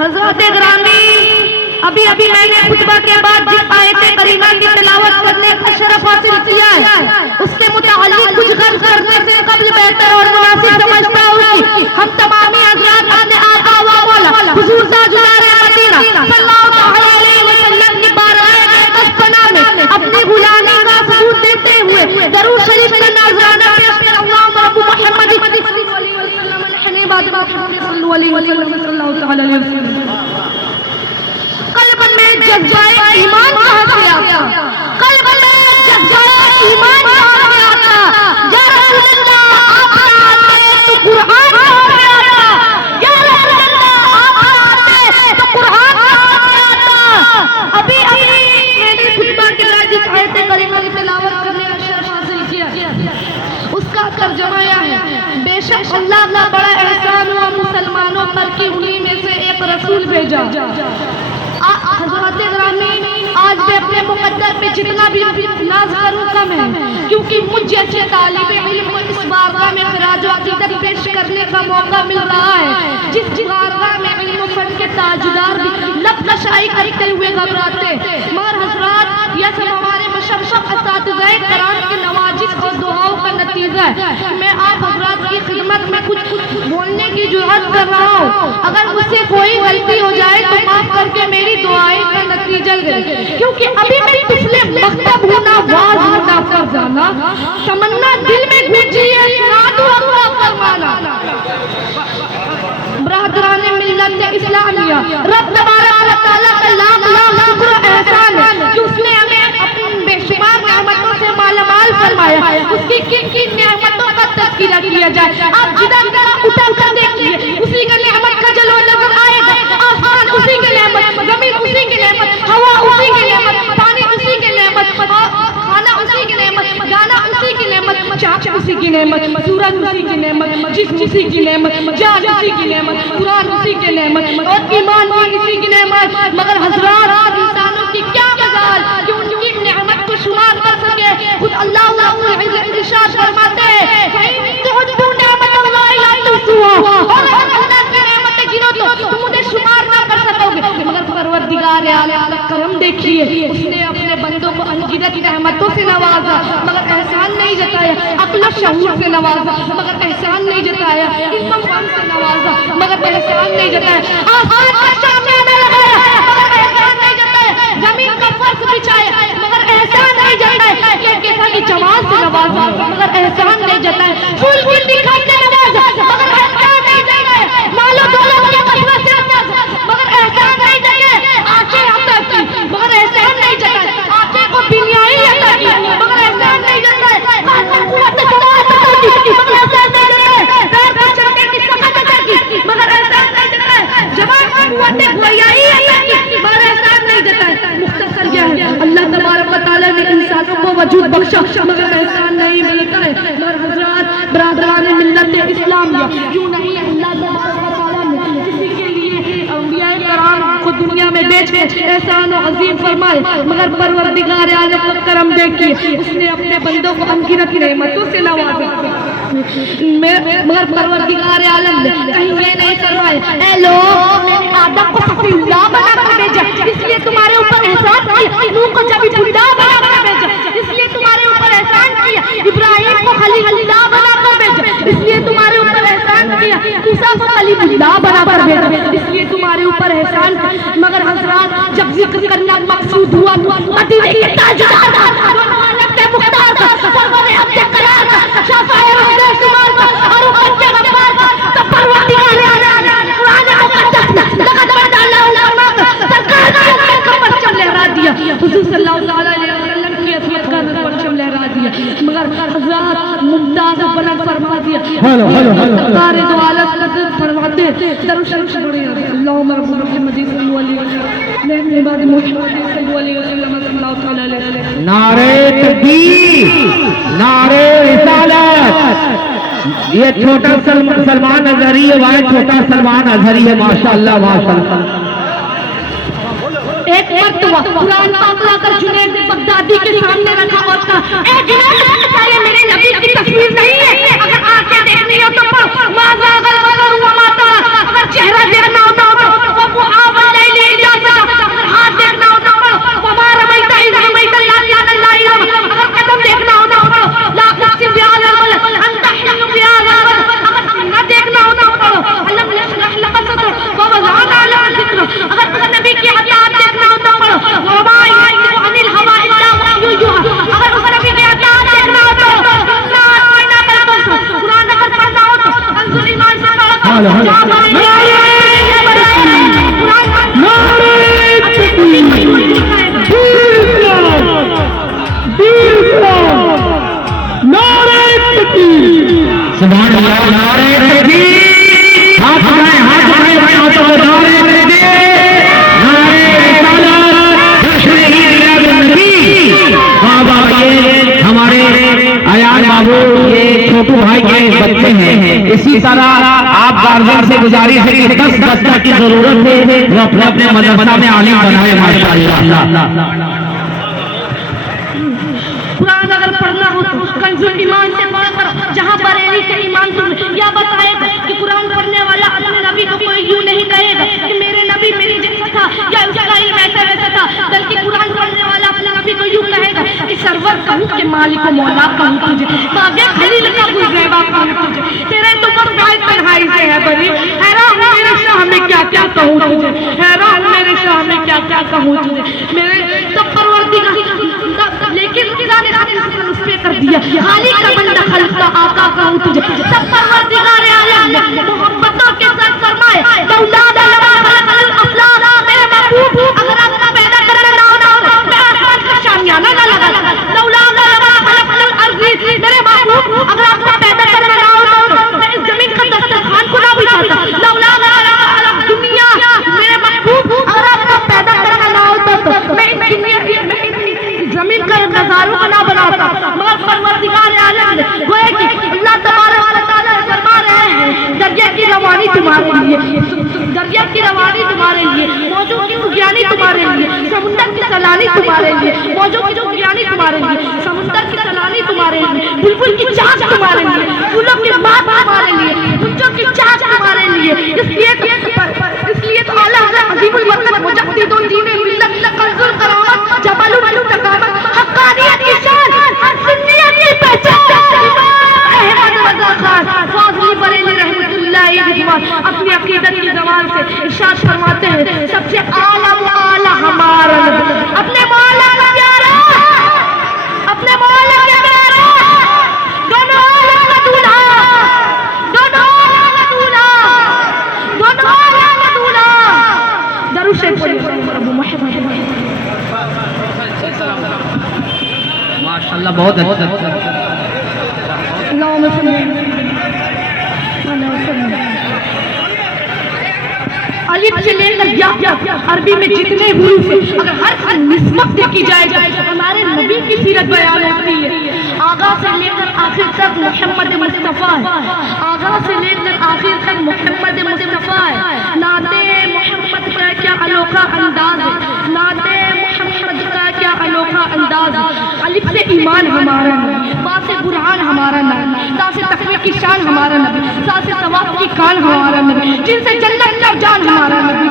حضرات گرامی، ابھی میں نے خطبہ کے بعد جس آیت کریمہ کی تلاوت کرنے کا شرف حاصل کیا ہے، اس کے متعلق کچھ غرض کرنے سے قبل بہتر اور مناسب سمجھتا ہوں کہ ہم تمامی حضرات اپنے آقا و مولا حضور تاجدار مدینہ صلی اللہ علیہ وسلم کی بارگاہ اقدس میں اپنی غلامی کا ثبوت دیتے ہوئے درود شریف کا نذرانہ پیش کر اللہم رب محمد صلی اللہ علیہ وسلم الحنیب آدم صلی اللہ علیہ وسلم قلب میں جذبہ ایمان کہاں سے آتا؟ قلب میں جذبہ ایمان کہاں سے آتا؟ یا رسول اللہ آپ آتے تو قرآن کہاں سے آتا؟ یا رسول اللہ آپ آتے تو قرآن کہاں سے آتا؟ ابھی میں نے خطبہ کے بعد جس آیت کریمہ کی تلاوت کرنے کا شرف حاصل کیا، اس کا ترجمہ یہ ہے: بے شک اللہ کا بڑا احسان ہوا مسلمانوں پر کہ انہی میں سے ایک رسول بھیجا۔ حضرات گرامی، آج میں اپنے مقدر پہ جتنا بھی ناز کروں کم ہے، کیونکہ مجھ جیسے طالب علم کو اس بارگاہ میں خراج و عقیدت پیش کرنے کا موقع مل رہا ہے جس بارگاہ میں علم و فن کے تاجدار بھی لب کشائی کرتے ہوئے گھبراتے۔ مگر حضرات، یہ سب ہمارے مشفق اساتذہ کرام کی نوازش اور دعاؤں کا نتیجہ ہے۔ میں آپ حضرات کی خدمت میں کچھ بولنے کی جرأت کر رہا ہوں، اگر مجھ سے کوئی غلطی ہو جائے تو معاف کر کے میری دعائیں کا نتیجہ لے، کیونکہ ابھی میں پچھلے مکتب ہونا واز ہونا فرزانہ تمنا دل میں گونجی ہے، سنا دو اللہ فرمانا۔ برادران ملت اسلامیہ، رب تبارک و تعالیٰ کا لاکھ لاکھ شکر و احسان ہے کہ اس نے ہمیں اپنی بے شمار نعمتوں سے مالا مال فرمایا ہے۔ اس کی کن کن نعمتوں کا تذکرہ کیا جائے، آپ جدھر اٹھا کر دیکھیے اسی کا نعمت کا جلوہ نظر آئے گا۔ آسمان اسی کی نعمت، زمین اسی کی نعمت، ہوا اسی کی نعمت، پانی اسی کی نعمت، کھانا اسی کی نعمت، گانا اسی کی نعمت، چاک اسی کی نعمت، سورج اسی کی نعمت، جسم اسی کی نعمت، جان اسی کی نعمت، قرآن اسی کی نعمت، اور ایمان بھی اسی کی نعمت۔ مگر حضرات، انسانوں کی کیا مجال کہ ان کی نعمت کو شمار کر سکے؟ خود اللہ رب العزت ارشاد فرماتے ہیں فَإِن تُعُدُّوا نِعْمَتَ اللَّهِ لَا تُحْصُوهَا، اور اگر اللہ کی نعمتیں گنو تو تم انہیں شمار نہ کر سکو گے۔ مگر پروردگار عالم کا کرم دیکھیے، اس نے اپنے بندوں کو انگنت نعمتوں سے نوازا مگر احسان نہیں جتایا، عقل و شعور سے نوازا مگر احسان نہیں جتایا، علم و فن سے نوازا مگر احسان نہیں جتایا، آسمان کا شامنے میں لگایا مگر احسان نہیں جتایا، زمین کا فرش بچھایا مگر احسان نہیں جتایا، کیسا کی جمال سے نوازا مگر احسان نہیں جتایا، پھول کی دکھا سے نوازا مگر احسان نہیں جتایا، مال و دولت کی قسمت سے نوازا مگر احسان نہیں جتایا، آنکھیں عطا کی مگر احسان نہیں جتایا، آنکھیں کو بینائی عطا کی مگر احسان نہیں جتایا، قوت قوت صداقت عطا کی مگر احسان نہیں جتایا، پیر پر چلنے کی طاقت عطا کی مگر احسان نہیں جتایا، جوان قوت گویائی عطا کی مگر احسان نہیں جتایا۔ مختصر یہ ہے، اللہ تبارک و تعالیٰ نے انسانوں کو وجود بخشا مگر احسان نہیں ملتا ہے۔ مگر حضرات، برادران ملت اسلامیہ، یوں نہیں اللہ تبارک و تعالیٰ نے کسی کے لیے انبیاء کرام کو دنیا میں بیچ کے احسان و عظیم فرمائے، مگر پروردگار عالم کا کرم دیکھیے، اس نے اپنے بندوں کو انگنت نعمتوں سے نوازا مگر پروردگار عالم نے کہیں یہ نہیں فرمایا اے لوگ میں نے آدم کو صفی اللہ بنا کر بھیجا اس لیے تمہارے اوپر احسان کیا، نوح کو جب بڑھا بنا کر بھیجا اس لیے تمہارے اوپر احسان کیا، ابراہیم کو خلیل اللہ بنا کر بھیجا اس لیے تمہارے اوپر احسان کیا، موسیٰ کو کلیم اللہ بنا کر بھیجا اس لیے تمہارے اوپر احسان کیا۔ مگر حضرات، جب ذکر کرنا مقصود ہوا مدینے کے تاجدار کا، نبی مختار کا، سرور عبد قرار کا، شفاء روح شمار کا اور امت کے غفار کا، تو پروردگار عالم قرآن مقدس نے لقد بدأ الله الأمر سرکار نے کمر چم لہرا دیا، حضور صلی اللہ علیہ وسلم کی عظمت کا پرچم لہرا دیا، مگر حضرات ممتاز بلند فرما دیا، سرکار دو عالم قدر فرماتے درود شریف پڑھیں اللہم رب محمد صلی اللہ علیہ وسلم عباد محمد صلی اللہ علیہ وسلم صلی اللہ علیہ وسلم۔ نعرہ تکبیر، نعرہ رسالت۔ یہ چھوٹا سلمان اظہری ہے، وہ چھوٹا سلمان اظہری ہے، ماشاءاللہ ماشاءاللہ۔ ایک مرتبہ قرآن پاک لا کر جنید بغدادی کے سامنے رکھا اور کہا اے جنید، پہلے میرے نبی کی تصویر نہیں ہے، اگر آنکھیں دیکھنی ہو تو پڑھ ما زاغ البصر وما طغى، اگر چہرہ دیکھنا ہو تو وہ سبحان اللہ نعرہ تکبیر ہاتھ اٹھائیں بھائی ہاتھوں کو نعرہ تکبیر نعرہ رسالت جشن میلاد النبی بابا یہ ہمارے عیال بابو یہ چھوٹو بھائی کے بچے ہیں اسی طرح آپ گارجن سے گزارش ہے کہ 10 بچہ کی ضرورت ہے وہ اپنے مدرسہ میں عالم بنائے ماشاءاللہ قرآن اگر پڑھنا ہو تو کنز ایمان سے پڑھ کر جہاں بریلی سے ایمان سے یا بتائے گا کہ قرآن پڑھنے والا اپنے نبی کو کوئی یوں نہیں کہے گا کہ میرے نبی میری جیسا تھا یا اس کا علم ایسا ویسا تھا، بلکہ قرآن پڑھنے والا اپنے نبی کو یوں کہے گا کہ سرور کہوں کہ مالک و مولا کہوں تجھے، بابے خلیل کا گزریبا کہوں تجھے، تیرے تو پر بھائی پڑھائی سے ہے بری، حیران ہوں میرے شاہ میں کیا کیا کہوں تجھے، حیران ہوں میرے شاہ میں کیا کیا کہوں تجھے، میرے سب پروردگار لیکن خدا نے اس پہ کر دیا خالق کا بندہ خلق کا آقا کہوں تجھے، سب پروردگار عالم نے محبتوں کے ساتھ فرمائے مولا لما خلق الافلاق میرے محبوب اگر آپ کو پیدا کرنا نہ ہو میں آسمان کا شامیانہ نہ لگا، مولا لما خلق الارض میرے محبوب اگر آپ کو پیدا کرنا نہ ہو میں اس زمین کا دسترخوان کو نہ بچھاتا، مولا لما خلق دنیا میرے محبوب اگر آپ کو پیدا کرنا نہ ہوتا تو میں اس دنیا زمین کا نظاروں کو نہ بناتا، مگر پروردگار عالم نے گویا کہ اللہ تبارک و تعالیٰ فرما رہے ہیں دریا کی روانی تمہارے لیے، دریا کی روانی تمہارے لیے، موجوں کی اگیانی تمہارے لیے، سمندر کی سلانی تمہارے لیے، موجوں کی اگیانی تمہارے لیے، سمندر کی سلانی تمہارے لیے، بلبل کی چاچ تمہارے لیے، پھولوں کی بات تمہارے لیے، بچوں کی چاچ تمہارے لیے، اس لیے تو اعلیٰ حضرت عظیم البرکت مجدد الدین ملت کنز الکرامت جبل المتقامت حقانیت کی شان ہر سنیت کی پہچان احمد رضا خان فاضلی بریلی رحمت اللہ علیہ اپنی عقیدت کی زبان سے ارشاد فرماتے ہیں سب سے اعلیٰ مولا ہمارا اپنے مولا کا پیارا، اپنے مولا کا پیارا، دونوں اعلیٰ کا دولہا، دونوں اعلیٰ کا دولہا، دونوں اعلیٰ کا دولہا، درود شریف پڑھیں ابو محمد ماشاءاللہ بہت اچھا اللہم صلی الف سے لے کر یا عربی میں جتنے حروف ہیں اگر ہر نسبت دیکھی جائے ہمارے نبی کی سیرت بیان ہوتی ہے، آغاز سے لے کر آخر تک محمد مصطفیٰ، آغاز سے لے کر آخر تک محمد مصطفیٰ، نعت محمد کا کیا انوکھا انداز ہے، نعت محمد کا کیا انوکھا انداز ہے، الف سے ایمان ہمارا نبی، با سے برہان ہمارا نبی، تا سے تقوی کی شان ہمارا نبی، سا سے ثواب کی کان ہمارا نبی، جن سے جنت کا جان ہمارا نبی،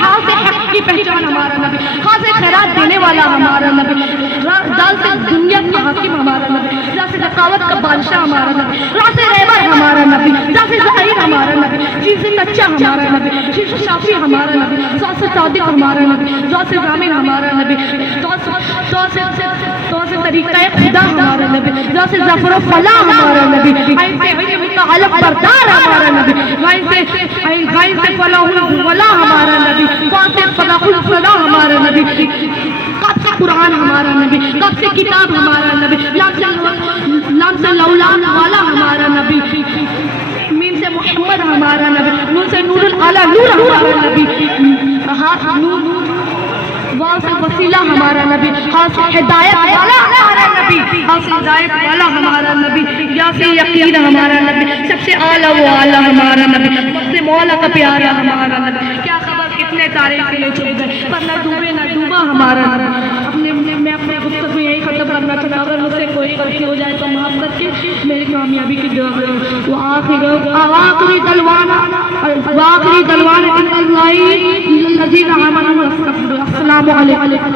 ہاں سے حق کی پہچان ہمارا نبی، ہاں سے خیرات دینے والا ہمارا نبی، دال سے دنیا کا حاکم ہمارا نبی، را سے ذکاوت کا بادشاہ ہمارا نبی، را سے رہبر ہمارا نبی، را سے ظاہر ہمارا نبی، جن سے کچا ہمارا نبی، جن سے شافی ہمارا نبی، را سے صادق ہمارا نبی، را سے ضامن ہمارا نبی، را سے طریقہ خدا ہمارا نبی، را سے ظفر و فلاح ہمارا نبی، عین سے علم کا علم بردار ہمارا نبی، غین سے فلاح الولا ہمارا نبی، قاف سے فلاح الفلاح ہمارا نبی، قاف سے قرآن ہمارا نبی، قاف سے کتاب ہمارا نبی، لام سے لولا والا ہمارا نبی، میم سے محمد ہمارا نبی، نون سے نور العلا نور ہمارا نبی، واو سے وسیلہ ہمارا نبی، ہاں سے ہدایت والا ہمارا نبی، ہاں سے ہدایت والا ہمارا نبی، یا سے یقین ہمارا نبی، سب سے اعلیٰ و اعلیٰ ہمارا نبی، سب سے مولا کا پیارا ہمارا نبی، کیا خبر کتنے تاریخ کے لے چھوڑ گئے پر نہ ڈوبے نہ ڈوبا ہمارا نبی۔ میں اپنے گفتگو میں یہی ختم کرنا چاہتا ہوں، اگر مجھ سے کوئی غلطی ہو جائے تو معاف کر کے میری کامیابی کی دعا کرو۔ وآخری دلوانا ان اللہ الذین آمنوا واستغفروا۔ السلام علیکم۔